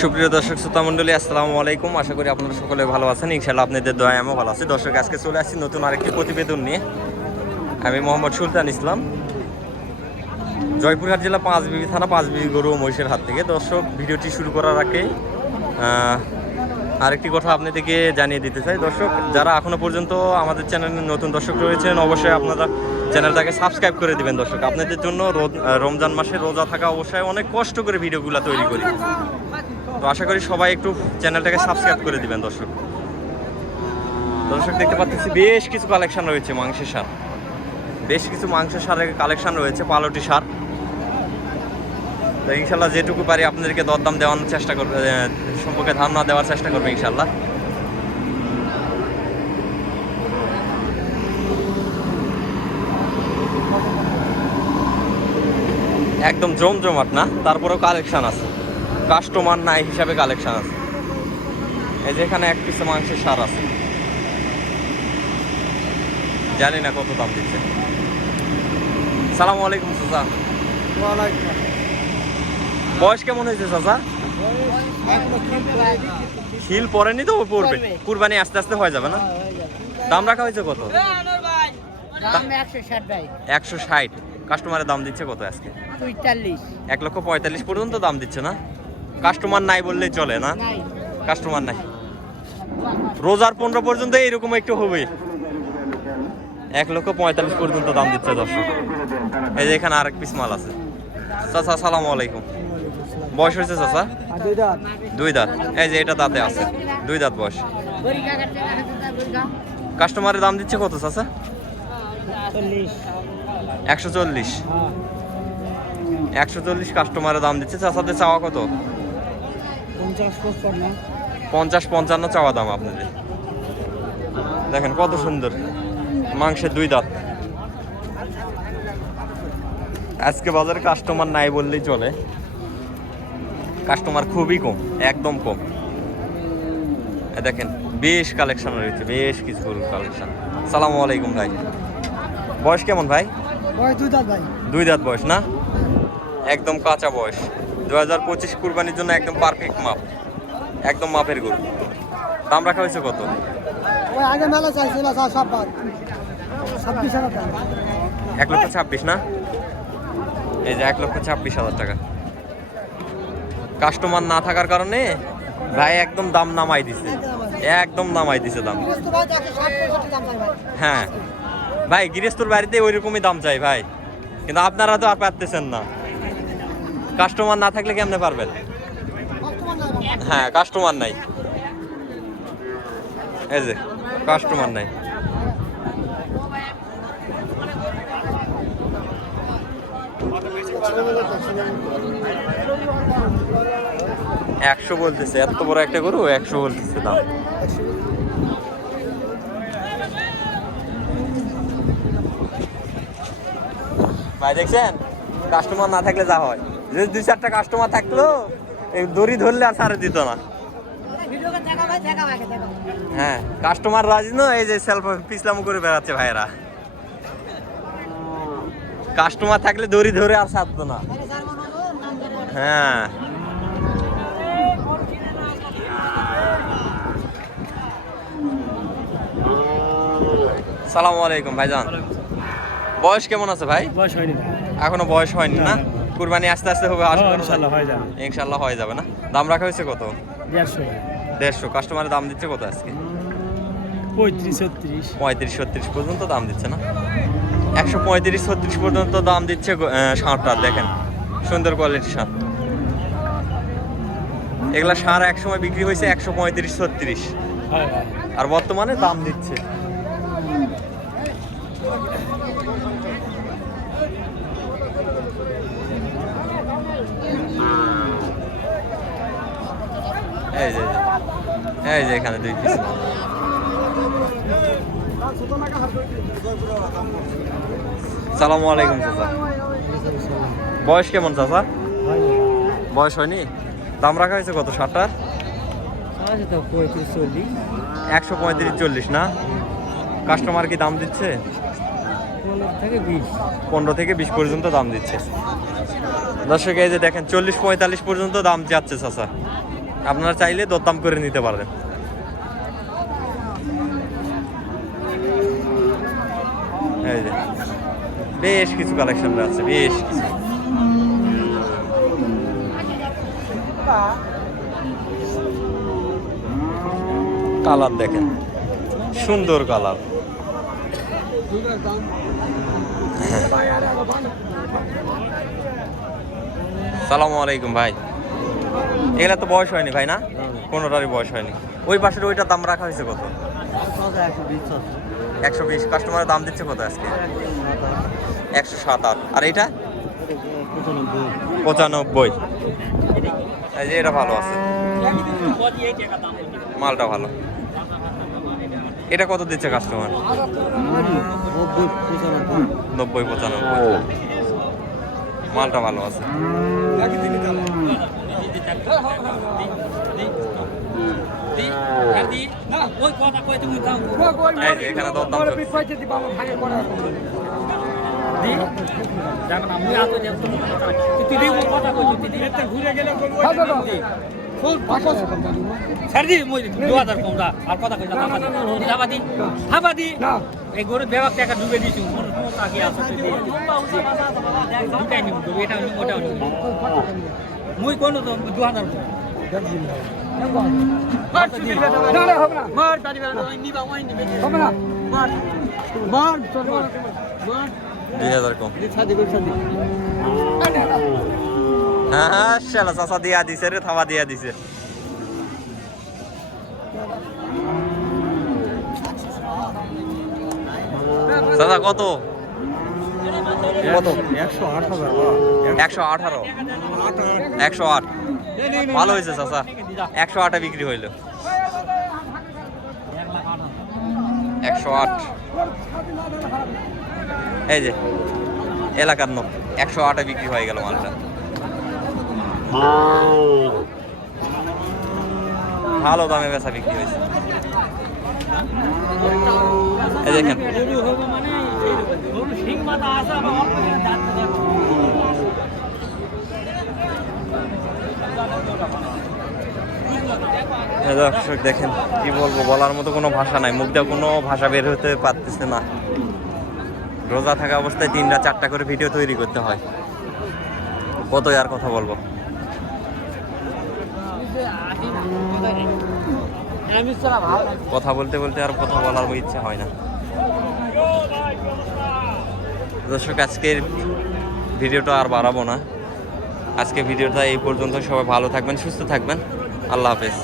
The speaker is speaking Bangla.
সুপ্রিয় দর্শক শ্রোতা মণ্ডলী, আসসালামু আলাইকুম। আশা করি আপনারা সকলে ভালো আছেন। ইনশাআল্লাহ আপনাদের দয়ায় আমিও ভালো আছি। দর্শক, আজকে চলে আসছি নতুন আরেকটি প্রতিবেদন নিয়ে। আমি মোহাম্মদ সুলতান ইসলাম, জয়পুরহাট জেলা পাঁচবিবি থানা, পাঁচবিবি গরু ও মহিষের হাট থেকে। দর্শক, ভিডিওটি শুরু করার আগে আরেকটি কথা আপনাদেরকে জানিয়ে দিতে চাই। দর্শক, যারা এখনও পর্যন্ত আমাদের চ্যানেলে নতুন দর্শক রয়েছেন, অবশ্যই আপনারা চ্যানেলটাকে সাবস্ক্রাইব করে দিবেন। দর্শক, আপনাদের জন্য রমজান মাসে রোজা থাকা অবশ্যই অনেক কষ্ট করে ভিডিওগুলো তৈরি করি, তো আশা করি সবাই একটু চ্যানেলটাকে সাবস্ক্রাইব করে দিবেন। দর্শক, দেখতে পাচ্ছি বেশ কিছু কালেকশন রয়েছে মাংসের সার, বেশ কিছু মাংসের সারের কালেকশন রয়েছে, পালটি সার। তো ইনশাল্লাহ যেটুকু পারি আপনাদেরকে দরদাম দেওয়ানোর চেষ্টা করবে, সম্পর্কে ধারণা দেওয়ার চেষ্টা করবে ইনশাল্লাহ। একদম জমজমাট না, তারপরেও কালেকশন আছে, কাস্টমার নাই হিসাবে কালেকশন আছে। এই যে এখানে এক পিস মাংসের সার আছে, জানি না কত দাম দিচ্ছে। সালামু আলাইকুম চাচা। বয়স কেমন হয়েছে চাচা? হিল পরেনি তো, পড়বে। কুরবানি আস্তে আস্তে হয়ে যাবে না? দাম রাখা হয়েছে কত? 160। কাস্টমারের দাম দিচ্ছে কত আজকে? 1,45,000 পর্যন্ত দাম দিচ্ছে না? কাস্টমার নাই বললেই চলে না? কাস্টমার নাই। রোজার 15 পর্যন্ত এইরকম একটু হবে। 1,45,000 পর্যন্ত দাম দিচ্ছে দর্শক। এই যে এখানে আরেক পিস মাল আছে। চাচা সালামু আলাইকুম। বয়স হয়েছে চাচা? 2 দাঁত। এই যে এটা দাঁতে আছে, 2 দাঁত বয়স। কাস্টমারের দাম দিচ্ছে কত চাচা? 140 কাস্টমারের দাম দিচ্ছে। চাচাদের চাওয়া কত? 50-55 চাওয়া দাম আপনাদের। দেখেন কত সুন্দর মাংসের 2 দাঁত। আজকে বাজারে কাস্টমার নাই বললেই চলে, কাস্টমার খুবই কম, একদম কম। দেখেন বেশ কালেকশন রয়েছে, বেশ কিছু কালেকশন। সালামু আলাইকুম ভাই। বয়স কেমন ভাই? 2 দাঁত বয়স না? একদম কাঁচা বয়স। 2025 কুরবানির জন্য একদম পারফেক্ট মাপ, একদম মাপের গরু। দাম রাখা হয়েছে কত? 1,26,000 না? এই যে 1,26,000 টাকা। কাস্টমার না থাকার কারণে ভাই একদম দাম নামাই দিছে, একদম নামাই দিছে দাম। হ্যাঁ ভাই, গৃহস্থর বাড়িতে ওইরকমই দাম চাই ভাই, কিন্তু আপনারা তো আর পারতেছেন না। কাস্টমার না থাকলে কেমনে পারবেন? হ্যাঁ, কাস্টমার নাই। এই যে কাস্টমার নাই। একশো বলতেছে, এত বড় একটা গরু 100 বলতেছে দাম। ভাই দেখছেন, কাস্টমার না থাকলে যা হয়। যদি 2-4টা কাস্টমার থাকলো, দড়ি ধরলে আর ছাড়ে দিত না। হ্যাঁ, কাস্টমার রাজি না, এই যে সেলফ পিছলাম করে বেড়াচ্ছে ভাইয়েরা। কাস্টমার থাকলে দড়ি ধরে আর ছাড়তো না। হ্যাঁ, সালামু আলাইকুম ভাইজান। বয়স কেমন আছে ভাই? বয়স হয়নি, এখনো বয়স হয়নি না? কুরবানি আস্তে আস্তে হবে, ইনশাল্লাহ হয়ে যাবে না? দাম রাখা হয়েছে কত? 150। কাস্টমারের দাম দিচ্ছে কত আজকে? 35-36 পর্যন্ত দাম দিচ্ছে না? 135-36 পর্যন্ত দাম দিচ্ছে ষাঁড়টা। দেখেন সুন্দর কোয়ালিটির ষাঁড়। এগুলা ষাঁড় এক সময় বিক্রি হয়েছে 135-36, আর বর্তমানে দাম দিচ্ছে। এই যে এখানে 2 পিস। সালামু আলাইকুম চাচা। বয়স কেমন চাচা? বয়স হয়নি? দাম রাখা হয়েছে কত ষাঁড়টার? 135-40 না? কাস্টমার কি দাম দিচ্ছে? 15 থেকে 20 15 থেকে 20 পর্যন্ত দাম দিচ্ছে। দর্শক এই যে দেখেন 40-45 পর্যন্ত দাম যাচ্ছে চাচা, আপনারা চাইলে দরদাম করে নিতে পারবেন। এই যে বেশ কিছু কালেকশন আছে, বেশ কিছু। কালার দেখেন, সুন্দর কালার। সালামু আলাইকুম ভাই, এগুলা তো বয়স হয়নি ভাই না? কোনোটারই বয়স হয়নি। ওই পাশের ওইটার দাম রাখা হয়েছে কত? 120। কাস্টমারের দাম দিচ্ছে কত আজকে? 107। আর এইটা 95। এই যে এটা ভালো আছে, মালটা ভালো। এটা কত দিচ্ছে কাস্টমার? 90-95। মালটা ভালো আছে। এখানে দরদাম এই গরুর ব্যাগ টাকা ডুবে দিচ্ছি মুই কোন 2000 কম। হ্যাঁ শালা চাচা দিয়া দিছে রে, থাবা দিয়া দিছে। চাচা কত? কত? 118। 108 ভালো হয়েছে চাচা, 108 বিক্রি হইল। 108 এই যে এলাকার 108 বিক্রি হয়ে গেল মালটা। ভালো দামে বেচা বিক্রি হয়েছে। এই দেখেন দর্শক দেখেন, কি বলবো, বলার মতো কোনো ভাষা নাই, মুখ দিয়ে কোনো ভাষা বের হতে পারতেছে না। রোজা থাকা অবস্থায় 3টা-4টা করে ভিডিও তৈরি করতে হয়, কতই আর কথা বলবো। কথা বলতে বলতে আর কথা বলার ইচ্ছা হয় না। দর্শক আজকের ভিডিওটা আর বাড়াবো না, আজকে ভিডিওটা এই পর্যন্ত। সবাই ভালো থাকবেন, সুস্থ থাকবেন, আল্লাহ হাফেজ।